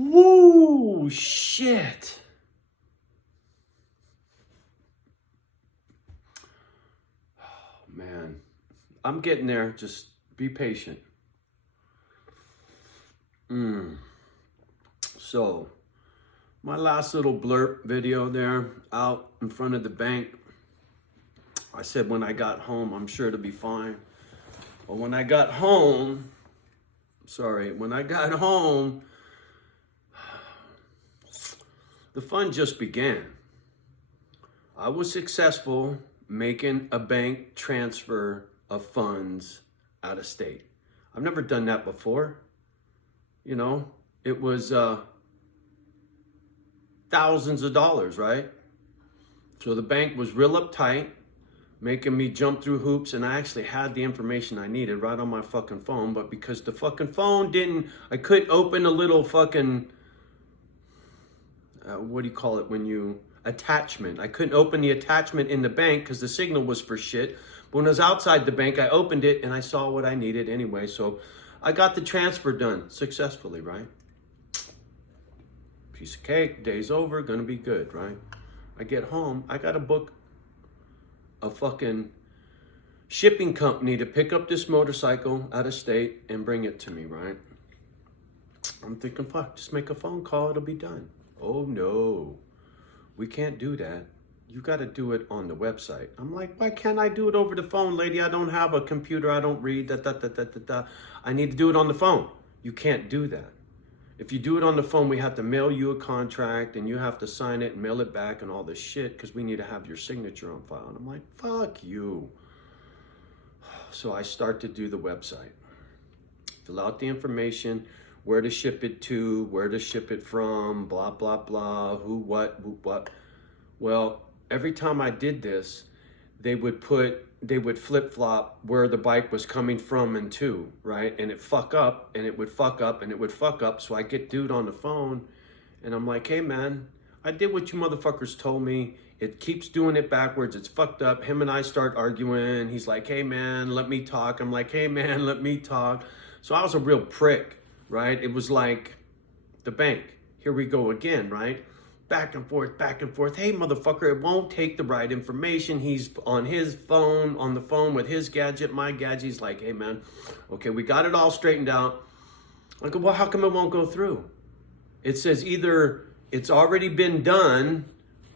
Woo, shit. Oh, man, I'm getting there. Just be patient. So, my last little blurb video there out in front of the bank, I said when I got home, I'm sure it'll be fine. But when I got home, the fun just began. I was successful making a bank transfer of funds out of state. I've never done that before. You know, it was thousands of dollars, right? So the bank was real uptight, making me jump through hoops, and I actually had the information I needed right on my fucking phone, but because the fucking phone I couldn't open a little fucking, what do you call it when you, attachment. I couldn't open the attachment in the bank because the signal was for shit. But when I was outside the bank, I opened it and I saw what I needed anyway. So I got the transfer done successfully, right? Piece of cake, day's over, gonna be good, right? I get home, I gotta book a fucking shipping company to pick up this motorcycle out of state and bring it to me, right? I'm thinking, fuck, just make a phone call, it'll be done. Oh no, we can't do that. You got to do it on the website. I'm like, why can't I do it over the phone, lady? I don't have a computer. I don't read. I need to do it on the phone. You can't do that. If you do it on the phone, we have to mail you a contract and you have to sign it and mail it back and all this shit because we need to have your signature on file. And I'm like, fuck you. So I start to do the website. Fill out the information, where to ship it to, where to ship it from, blah, blah, blah, who, what. Well, every time I did this, they would flip-flop where the bike was coming from and to, right? And it fuck up, and it would fuck up, and it would fuck up. So I get dude on the phone, and I'm like, hey, man, I did what you motherfuckers told me. It keeps doing it backwards. It's fucked up. Him and I start arguing. He's like, hey, man, let me talk. I'm like, hey, man, let me talk. So I was a real prick, right? It was like the bank. Here we go again, right? Back and forth, back and forth. Hey, motherfucker, it won't take the right information. He's on his phone, on the phone with his gadget, my gadget. He's like, hey, man, okay, we got it all straightened out. I go, well, how come it won't go through? It says either it's already been done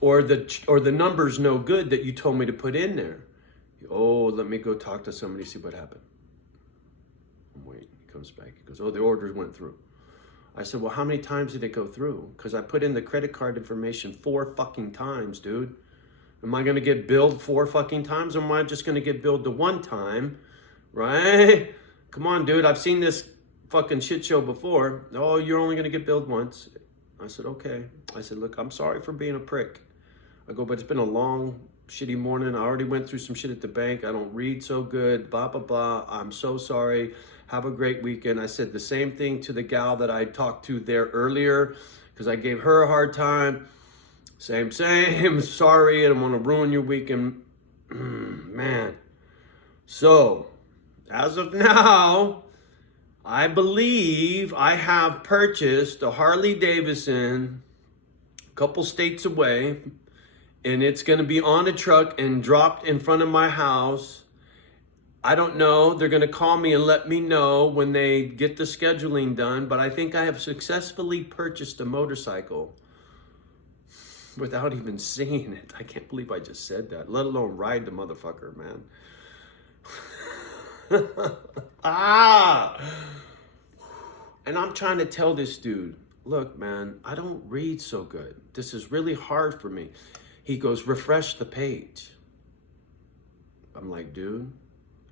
or the number's no good that you told me to put in there. Oh, let me go talk to somebody, see what happened. I'm waiting. He comes back. He goes, oh, the orders went through. I said, well, how many times did it go through? Because I put in the credit card information 4 fucking times, dude. Am I going to get billed 4 fucking times, or am I just going to get billed the 1 time, right? Come on, dude. I've seen this fucking shit show before. Oh, you're only going to get billed once. I said, okay. I said, look, I'm sorry for being a prick. I go, but it's been a long, shitty morning. I already went through some shit at the bank. I don't read so good, blah, blah, blah. I'm so sorry. Have a great weekend. I said the same thing to the gal that I talked to there earlier because I gave her a hard time. Same. Sorry, I don't want to ruin your weekend. Man. So, as of now, I believe I have purchased a Harley Davidson a couple states away, and it's going to be on a truck and dropped in front of my house. I don't know. They're going to call me and let me know when they get the scheduling done, but I think I have successfully purchased a motorcycle without even seeing it. I can't believe I just said that, let alone ride the motherfucker, man. And I'm trying to tell this dude, look, man, I don't read so good. This is really hard for me. He goes, refresh the page. I'm like, dude,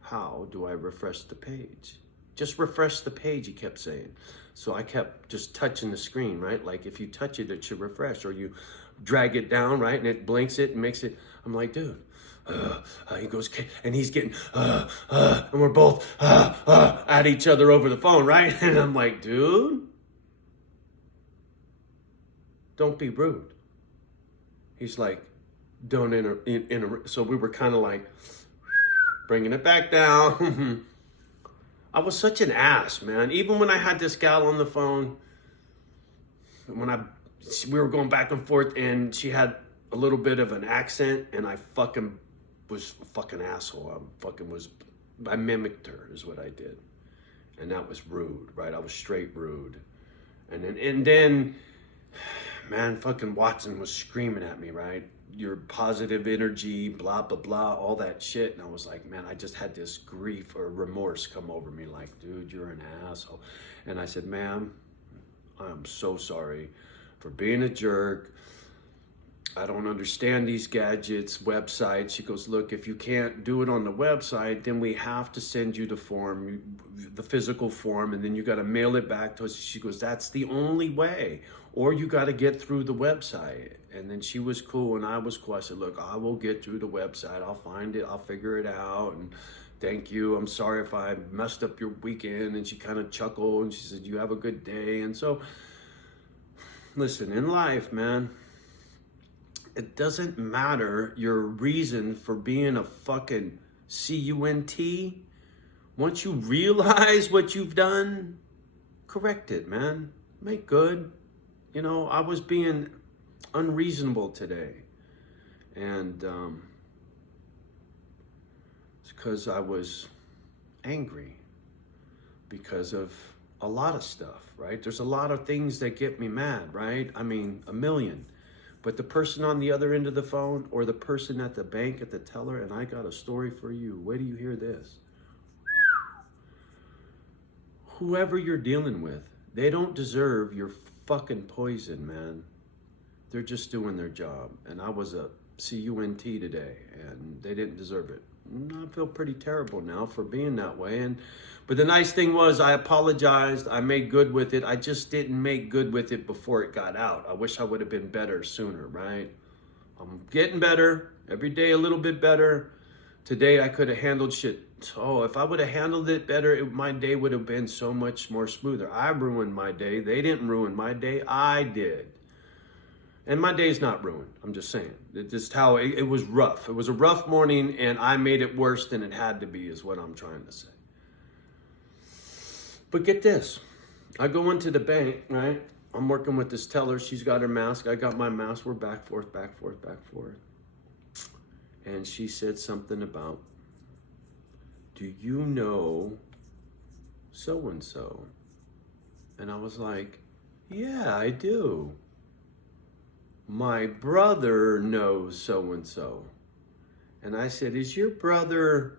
how do I refresh the page? Just refresh the page, he kept saying. So I kept just touching the screen, right? Like if you touch it, it should refresh, or you drag it down, right? And it blinks it and makes it. I'm like, dude. He goes, and he's getting, and we're both at each other over the phone, right? And I'm like, dude, don't be rude. He's like, don't enter. So we were kind of like bringing it back down. I was such an ass, man. Even when I had this gal on the phone, we were going back and forth, and she had a little bit of an accent, and I fucking was a fucking asshole. I mimicked her is what I did. And that was rude, right? I was straight rude. And then, man, fucking Watson was screaming at me, right? Your positive energy, blah, blah, blah, all that shit. And I was like, man, I just had this grief or remorse come over me like, dude, you're an asshole. And I said, ma'am, I'm so sorry for being a jerk. I don't understand these gadgets, websites. She goes, look, if you can't do it on the website, then we have to send you the form, the physical form, and then you got to mail it back to us. She goes, that's the only way, or you got to get through the website. And then she was cool and I was cool. I said, look, I will get through the website. I'll find it. I'll figure it out. And thank you. I'm sorry if I messed up your weekend. And she kind of chuckled and she said, you have a good day. And so, listen, in life, man, it doesn't matter your reason for being a fucking CUNT. Once you realize what you've done, correct it, man. Make good. You know, I was being unreasonable today. And it's because I was angry because of a lot of stuff, right? There's a lot of things that get me mad, right? I mean, a million. But the person on the other end of the phone or the person at the bank at the teller, and I got a story for you. Wait till you hear this. Whoever you're dealing with, they don't deserve your fucking poison, man. They're just doing their job. And I was a CUNT today, and they didn't deserve it. I feel pretty terrible now for being that way. But the nice thing was I apologized. I made good with it. I just didn't make good with it before it got out. I wish I would have been better sooner, right? I'm getting better. Every day a little bit better. Today I could have handled shit. Oh, if I would have handled it better, my day would have been so much more smoother. I ruined my day. They didn't ruin my day. I did. And my day's not ruined. I'm just saying. It's just how it was rough. It was a rough morning, and I made it worse than it had to be, is what I'm trying to say. But get this. I go into the bank, right? I'm working with this teller. She's got her mask. I got my mask. We're back, forth, back, forth, back, forth. And she said something about, do you know so-and-so? And I was like, yeah, I do. My brother knows so-and-so. And I said, is your brother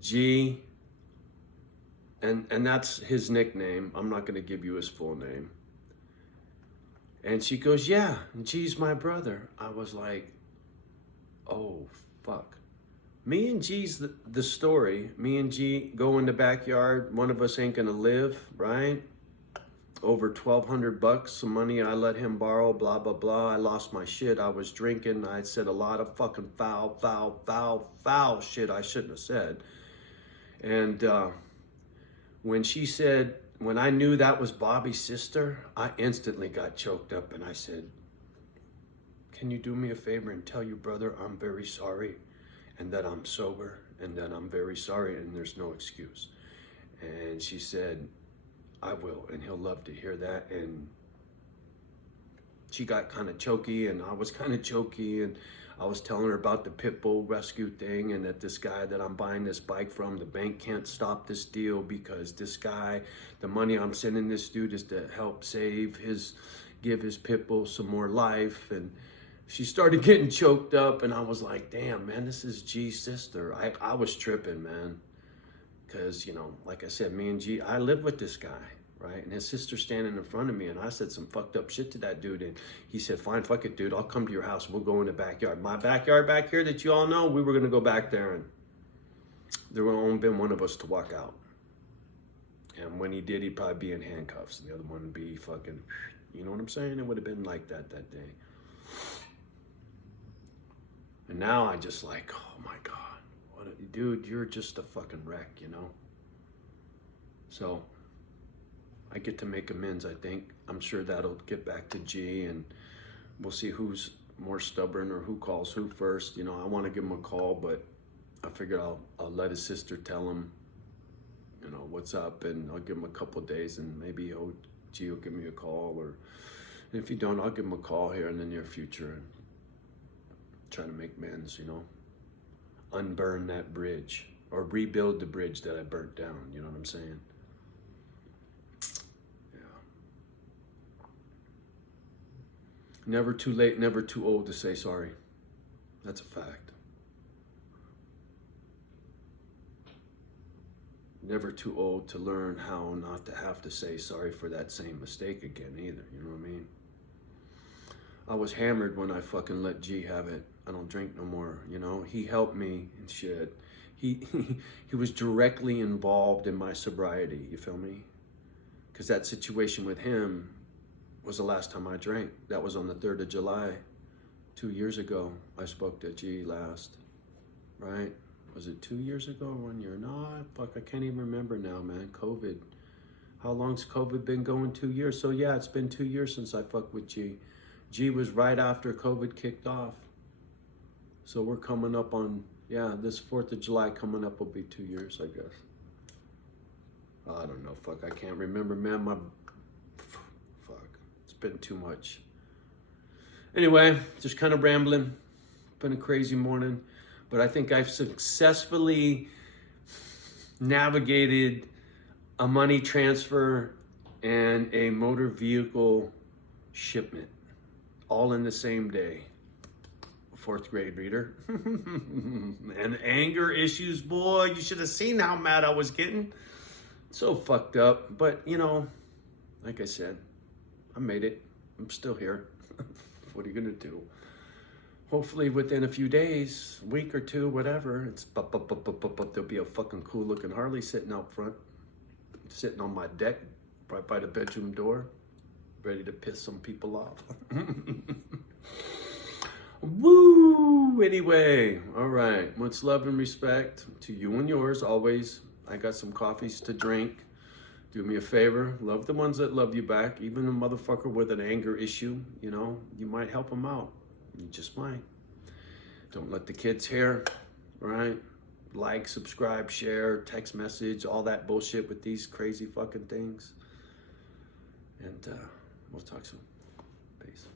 G? And that's his nickname. I'm not going to give you his full name. And she goes, yeah, G's my brother. I was like, oh, fuck. Me and G's the story. Me and G go in the backyard. One of us ain't going to live, right? Over $1,200, some money I let him borrow, blah, blah, blah. I lost my shit. I was drinking. I said a lot of fucking foul shit I shouldn't have said. And when I knew that was Bobby's sister, I instantly got choked up and I said, can you do me a favor and tell your brother I'm very sorry and that I'm sober and that I'm very sorry and there's no excuse. And she said, I will, and he'll love to hear that. And she got kind of choky, and I was kind of choky, and I was telling her about the pit bull rescue thing, and that this guy that I'm buying this bike from, the bank can't stop this deal because this guy, the money I'm sending this dude is to help give his pit bull some more life. And she started getting choked up, and I was like, damn, man, this is G's sister. I was tripping, man. Because, you know, like I said, me and G, I live with this guy, right? And his sister's standing in front of me, and I said some fucked up shit to that dude. And he said, fine, fuck it, dude. I'll come to your house. We'll go in the backyard. My backyard back here that you all know, we were going to go back there, and there would only been one of us to walk out. And when he did, he'd probably be in handcuffs. And the other one would be fucking, you know what I'm saying? It would have been like that day. And now I just like, oh my God. Dude, you're just a fucking wreck, you know? So, I get to make amends, I think. I'm sure that'll get back to G, and we'll see who's more stubborn or who calls who first. You know, I want to give him a call, but I figured I'll let his sister tell him, you know, what's up, and I'll give him a couple of days, and maybe he'll G will give me a call, or if you don't, I'll give him a call here in the near future and try to make amends, you know, unburn that bridge or rebuild the bridge that I burnt down. You know what I'm saying? Yeah. Never too late, never too old to say sorry. That's a fact. Never too old to learn how not to have to say sorry for that same mistake again either, you know what I mean? I was hammered when I fucking let G have it. I don't drink no more, you know? He helped me and shit. He was directly involved in my sobriety, you feel me? Because that situation with him was the last time I drank. That was on the 3rd of July, 2 years ago. I spoke to G last, right? Was it 2 years ago or 1 year? No, fuck, I can't even remember now, man. COVID. How long's COVID been going? 2 years? So yeah, it's been 2 years since I fucked with G. G was right after COVID kicked off. So we're coming up on, yeah, this 4th of July coming up will be 2 years, I guess. I don't know, fuck, I can't remember, man. Fuck, it's been too much. Anyway, just kind of rambling. Been a crazy morning. But I think I've successfully navigated a money transfer and a motor vehicle shipment all in the same day. 4th grade reader. And anger issues, boy, you should have seen how mad I was getting. So fucked up. But, you know, like I said, I made it. I'm still here. What are you going to do? Hopefully within a few days, week or two, whatever, there'll be a fucking cool looking Harley sitting out front, sitting on my deck right by the bedroom door, ready to piss some people off. Woo! Anyway, all right. Much love and respect to you and yours always. I got some coffees to drink. Do me a favor. Love the ones that love you back. Even a motherfucker with an anger issue, you know, you might help them out. You just might. Don't let the kids hear, right? Like, subscribe, share, text message, all that bullshit with these crazy fucking things. And we'll talk soon. Peace.